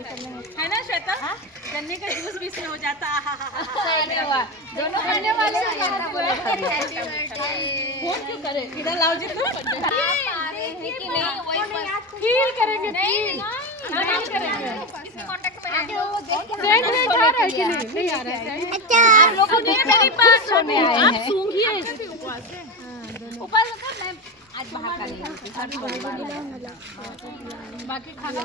है ना श्वेता? गन्ने का जूस भी इसमें हो जाता है। दोनों करने वाले फोन क्यों करे? इधर लाओ जी तुम। फील करेंगे, फील करेंगे। सेंट नहीं जा रहा है कि नहीं आ रहा है। आप लोगों ने मेरी बात सुनी, आप सूंघिए। ऊपर मैं आज बाहर का नहीं, बाकी खाना